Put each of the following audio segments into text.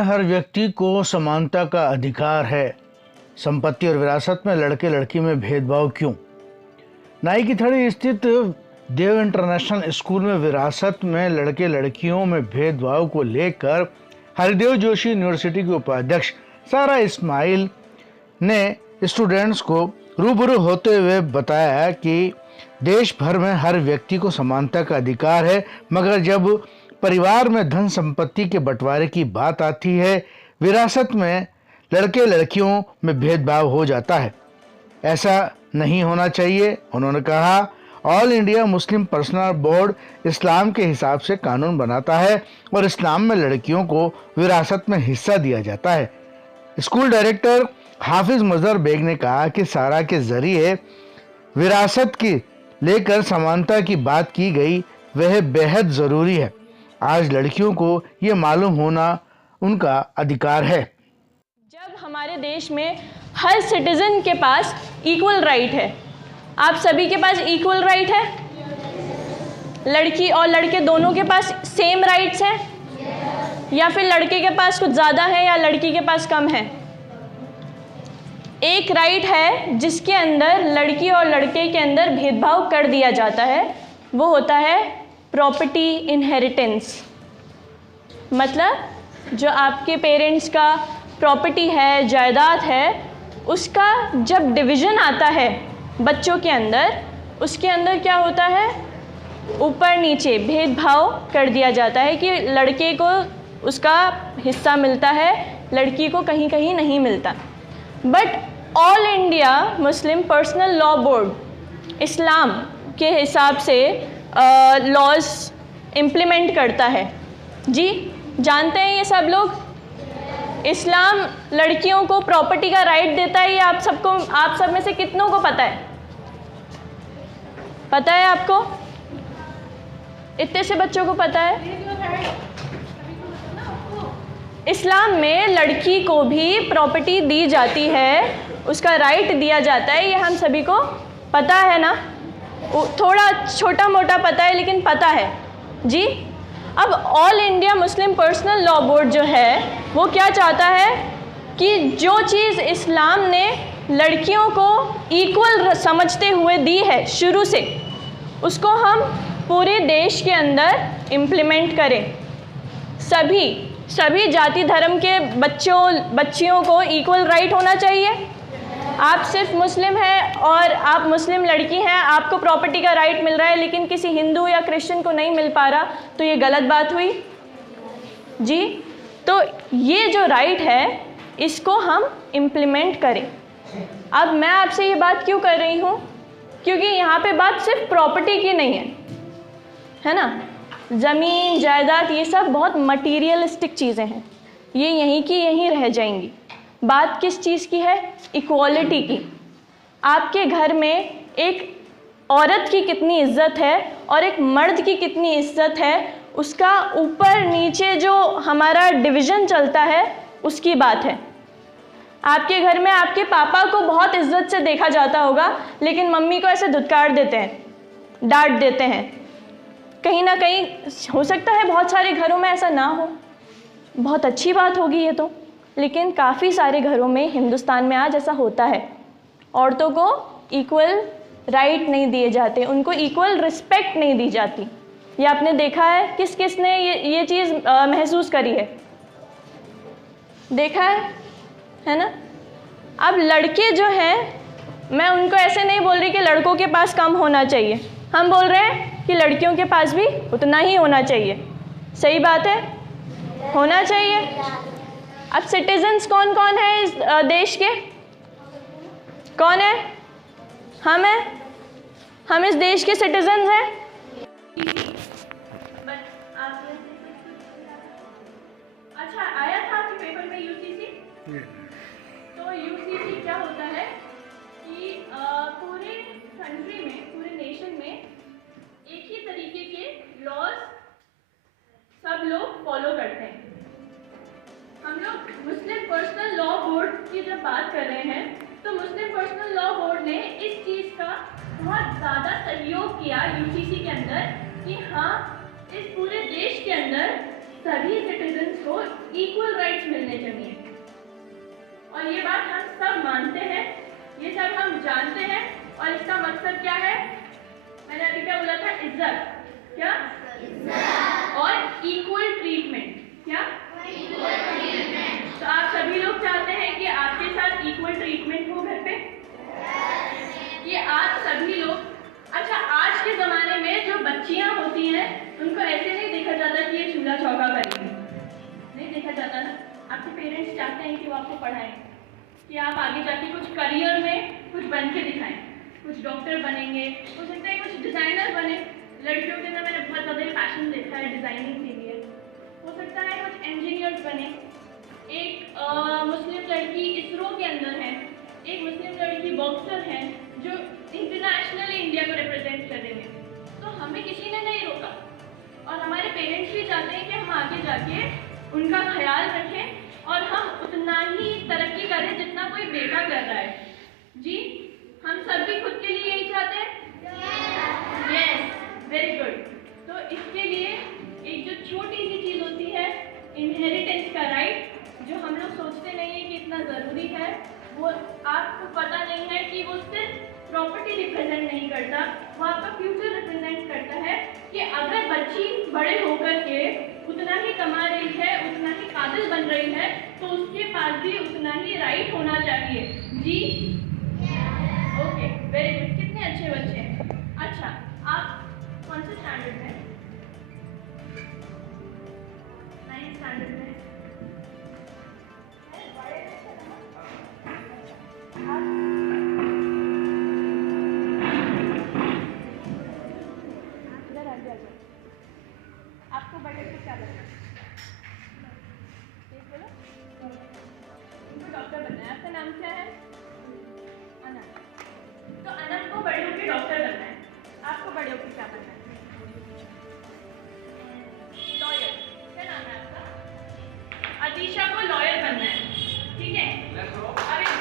में हर व्यक्ति को समानता का अधिकार है। संपत्ति और विरासत में लड़के लड़की में भेदभाव क्यों? नाई की थड़ी स्थित देव इंटरनेशनल स्कूल में विरासत में लड़के लड़कियों में भेदभाव को लेकर हरिदेव जोशी यूनिवर्सिटी के उपाध्यक्ष सारा इस्माइल ने स्टूडेंट्स को रूबरू होते हुए बताया कि देश भर में हर व्यक्ति को समानता का अधिकार है, मगर जब परिवार में धन संपत्ति के बंटवारे की बात आती है, विरासत में लड़के लड़कियों में भेदभाव हो जाता है। ऐसा नहीं होना चाहिए। उन्होंने कहा, all India Muslim personal board इस्लाम के हिसाब से कानून बनाता है और इस्लाम में लड़कियों को विरासत में हिस्सा दिया जाता है। स्कूल डायरेक्टर हाफिज मजहर बेग ने कहा कि सारा के जरिए विरासत की लेकर समानता की बात की गई, वह बेहद ज़रूरी है। आज लड़कियों को ये मालूम होना उनका अधिकार है। जब हमारे देश में हर सिटीजन के पास इक्वल राइट है, आप सभी के पास इक्वल राइट है, लड़की और लड़के दोनों के पास सेम राइट्स हैं, या फिर लड़के के पास कुछ ज़्यादा है या लड़की के पास कम है? एक राइट है जिसके अंदर लड़की और लड़के के अंदर भेदभाव कर दिया जाता है, वो होता है प्रॉपर्टी इनहेरिटेंस। मतलब जो आपके पेरेंट्स का प्रॉपर्टी है, जायदाद है, उसका जब डिवीज़न आता है बच्चों के अंदर, उसके अंदर क्या होता है, ऊपर नीचे भेदभाव कर दिया जाता है कि लड़के को उसका हिस्सा मिलता है, लड़की को कहीं कहीं नहीं मिलता। But all India Muslim personal law board इस्लाम के हिसाब से लॉज इम्प्लीमेंट करता है। जी जानते हैं ये सब लोग, इस्लाम लड़कियों को प्रॉपर्टी का राइट देता है। ये आप सब में से कितनों को पता है? पता है आपको? इतने से बच्चों को पता है? इस्लाम में लड़की को भी प्रॉपर्टी दी जाती है, उसका राइट दिया जाता है, ये हम सभी को पता है ना? थोड़ा छोटा मोटा पता है लेकिन पता है जी। अब all India Muslim personal law board जो है वो क्या चाहता है कि जो चीज़ इस्लाम ने लड़कियों को इक्वल समझते हुए दी है शुरू से, उसको हम पूरे देश के अंदर इम्प्लीमेंट करें। सभी जाति धर्म के बच्चियों को इक्वल राइट होना चाहिए। आप सिर्फ मुस्लिम हैं और आप मुस्लिम लड़की हैं, आपको प्रॉपर्टी का राइट मिल रहा है, लेकिन किसी हिंदू या क्रिश्चियन को नहीं मिल पा रहा, तो ये गलत बात हुई जी। तो ये जो राइट है इसको हम इम्प्लीमेंट करें। अब मैं आपसे ये बात क्यों कर रही हूँ? क्योंकि यहाँ पे बात सिर्फ प्रॉपर्टी की नहीं है ना? ज़मीन जायदाद ये सब बहुत मटीरियलिस्टिक चीज़ें हैं, ये यहीं की यहीं रह जाएंगी। बात किस चीज़ की है? इक्वालिटी की। आपके घर में एक औरत की कितनी इज्जत है और एक मर्द की कितनी इज्जत है, उसका ऊपर नीचे जो हमारा डिवीज़न चलता है उसकी बात है। आपके घर में आपके पापा को बहुत इज्जत से देखा जाता होगा, लेकिन मम्मी को ऐसे धुतकार देते हैं, डांट देते हैं। कहीं ना कहीं हो सकता है बहुत सारे घरों में ऐसा ना हो, बहुत अच्छी बात होगी ये तो, लेकिन काफ़ी सारे घरों में हिंदुस्तान में आज ऐसा होता है। औरतों को इक्वल राइट नहीं दिए जाते, उनको इक्वल रिस्पेक्ट नहीं दी जाती। ये आपने देखा है? किस किस ने ये चीज़ महसूस करी है? देखा है ना? अब लड़के जो हैं, मैं उनको ऐसे नहीं बोल रही कि लड़कों के पास कम होना चाहिए, हम बोल रहे हैं कि लड़कियों के पास भी उतना ही होना चाहिए। सही बात है, होना चाहिए। अब सिटीजन्स कौन कौन है इस देश के? कौन है? हम हैं, हम इस देश के सिटीजन्स हैं। अच्छा, आया था आपके पेपर में यूसीसी? तो यूसीसी क्या होता है कि पूरे कंट्री में, पूरे नेशन में एक ही तरीके के लॉज सब लोग फॉलो करते हैं। हम लोग मुस्लिम पर्सनल लॉ बोर्ड की जब बात कर रहे हैं, तो मुस्लिम पर्सनल लॉ बोर्ड ने इस चीज़ का बहुत ज़्यादा सहयोग किया यूसीसी के अंदर कि हाँ, इस पूरे देश के अंदर सभी सिटीजन्स को इक्वल राइट्स मिलने चाहिए। और ये बात हम सब मानते हैं, ये सब हम जानते हैं। और इसका मकसद क्या है? मैंने अभी क्या बोला था? इज्जत। क्या? इज्जत। और इक्वल ट्रीटमेंट। क्या? Equal treatment. तो आप सभी लोग चाहते हैं कि आपके साथ इक्वल ट्रीटमेंट हो घर पे? ये आप सभी लोग। अच्छा, आज के ज़माने में जो बच्चियां होती हैं उनको ऐसे नहीं देखा जाता कि ये चूल्हा चौका करेंगी, नहीं देखा जाता ना। आपके पेरेंट्स चाहते हैं कि वो आपको पढ़ाएं, कि आप आगे जाके कुछ करियर में कुछ बन के दिखाएं, कुछ डॉक्टर बनेंगे, हो सकता है कुछ डिज़ाइनर बने। लड़कियों के अंदर मैंने बहुत ज़्यादा पैशन देखा है डिज़ाइनिंग के लिए। हो सकता है कुछ इंजीनियर्स बने। एक मुस्लिम लड़की इसरो के अंदर है, एक मुस्लिम लड़की बॉक्सर है जो इंटरनेशनली इंडिया को रिप्रेजेंट करेंगे। तो हमें किसी ने नहीं रोका और हमारे पेरेंट्स भी चाहते हैं कि हम आगे जाके उनका ख्याल रखें और हम उतना ही तरक्की करें जितना कोई बेटा कर रहा है। जी, हम सब भी खुद के लिए यही चाहते हैं। Yes, very good. तो इसके लिए एक जो छोटी सी चीज़ होती है, इनहेरिटेंस का राइट, जो हम लोग सोचते नहीं है कि इतना ज़रूरी है, वो आपको पता नहीं है कि वो सिर्फ प्रॉपर्टी रिप्रेजेंट नहीं करता, वो आपका फ्यूचर रिप्रेजेंट करता है। कि अगर बच्ची बड़े होकर के उतना ही कमा रही है, उतना ही काबिल बन रही है, तो उसके पास भी उतना ही राइट होना चाहिए। जी, ओके, वेरी गुड। कितने अच्छे बच्चे हैं। अच्छा, आप कौन से स्टैंडर्ड में? 9th स्टैंडर्ड में। आपको बड़े से क्या बनना है? बोलो। उनको डॉक्टर बनना है। आपका नाम क्या है? अनंत। तो अनंत को बड़े होकर डॉक्टर बनना है। आपको बड़े होकर क्या बनना है? लॉयर। क्या नाम है आपका? अतीशा को लॉयर बनना है, ठीक है? अब एक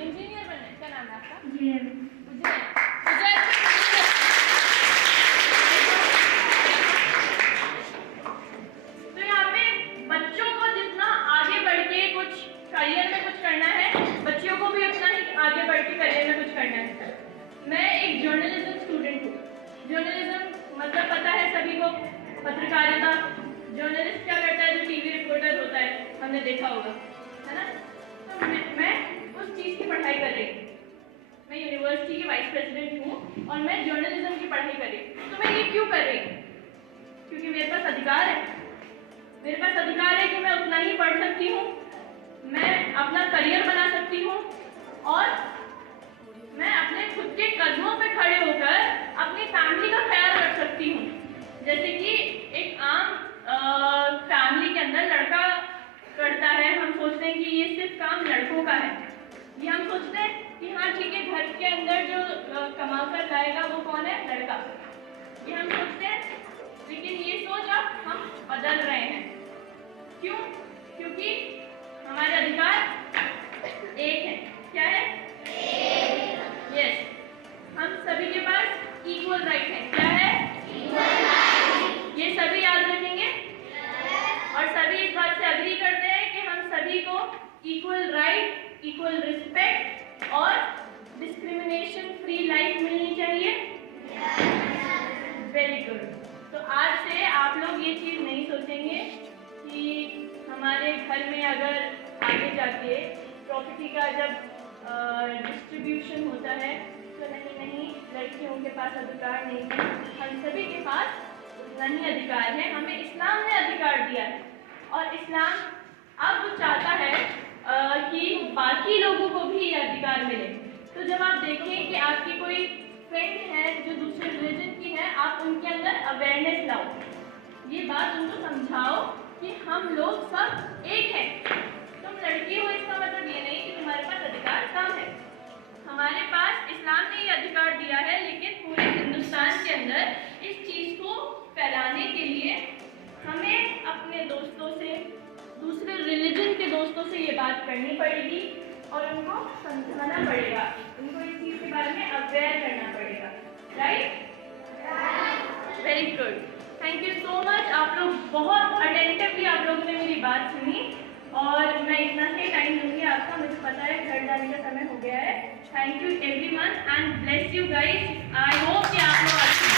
इंजीनियर बनना है। क्या नाम है आपका? तो यहाँ पे बच्चों को जितना आगे बढ़ के कुछ करियर में कुछ करना है, बच्चियों को भी उतना ही आगे बढ़ के करियर में कुछ करना है। मैं एक जर्नलिज्म स्टूडेंट हूँ। जर्नलिज्म मतलब पता है सभी को, पत्रकारिता। जर्नलिस्ट क्या करता है? जो टीवी रिपोर्टर होता है, हमने देखा होगा, है ना? तो मैं उस चीज़ की पढ़ाई कर रही हूँ। मैं यूनिवर्सिटी की वाइस प्रेसिडेंट हूँ और मैं जर्नलिज्म की पढ़ाई कर रही हूँ। तो मैं ये क्यों कर रही हूँ? क्योंकि मेरे पास अधिकार है। मेरे पास अधिकार है कि मैं उतना ही पढ़ सकती हूँ, मैं अपना करियर बना सकती हूँ और मैं अपने खुद के कदमों पे खड़े होकर अपनी फैमिली का ख्याल रख सकती हूँ। जैसे कि एक आम फैमिली के अंदर लड़का करता है, हम सोचते हैं कि ये सिर्फ काम लड़कों का है। ये हम सोचते हैं कि हाँ ठीक है, घर के अंदर जो कमा कर लाएगा वो कौन है? लड़का। ये हम सोचते हैं, लेकिन ये सोच अब हम बदल रहे हैं। क्यों? क्योंकि हमारे अधिकार एक है। क्या है? यस, हम सभी के पास इक्वल राइट है। क्या है? ये सभी याद रखेंगे और सभी इस बात से अग्री करते हैं कि हम सभी को इक्वल राइट, इक्वल रिस्पेक्ट और डिस्क्रिमिनेशन फ्री लाइफ मिलनी चाहिए। Very good. तो आज से आप लोग ये चीज़ नहीं सोचेंगे कि हमारे घर में अगर आगे जाके प्रॉपर्टी का जब डिस्ट्रीब्यूशन होता है तो नहीं लड़कियों के पास अधिकार नहीं है। हम सभी के पास उतना ही अधिकार है। हमें इस्लाम ने अधिकार दिया है और इस्लाम अब चाहता है कि बाकी लोगों को भी ये अधिकार मिले। तो जब आप देखें कि आपकी कोई फ्रेंड है जो दूसरे रिलीजन की है, आप उनके अंदर अवेयरनेस लाओ, ये बात उनको समझाओ कि हम लोग सब एक हैं। तुम लड़की हो इसका मतलब ये नहीं कि तुम्हारे पास अधिकार कम है। हमारे पास इस्लाम ने ये अधिकार दिया है, लेकिन पूरे हिंदुस्तान के अंदर इस चीज़ को फैलाने के लिए हमें अपने दोस्तों से, दूसरे रिलीजन के दोस्तों से ये बात करनी पड़ेगी और उनको समझाना पड़ेगा, उनको इस चीज़ के बारे में अवेयर करना थैंक यू सो मच। आप लोग बहुत अटेंटिवली आप लोगों ने मेरी बात सुनी और मैं इतना ही टाइम दूंगी आपका, मुझे पता है घर जाने का समय हो गया है। Thank you everyone and bless you guys. I hope कि आप लोग अच्छी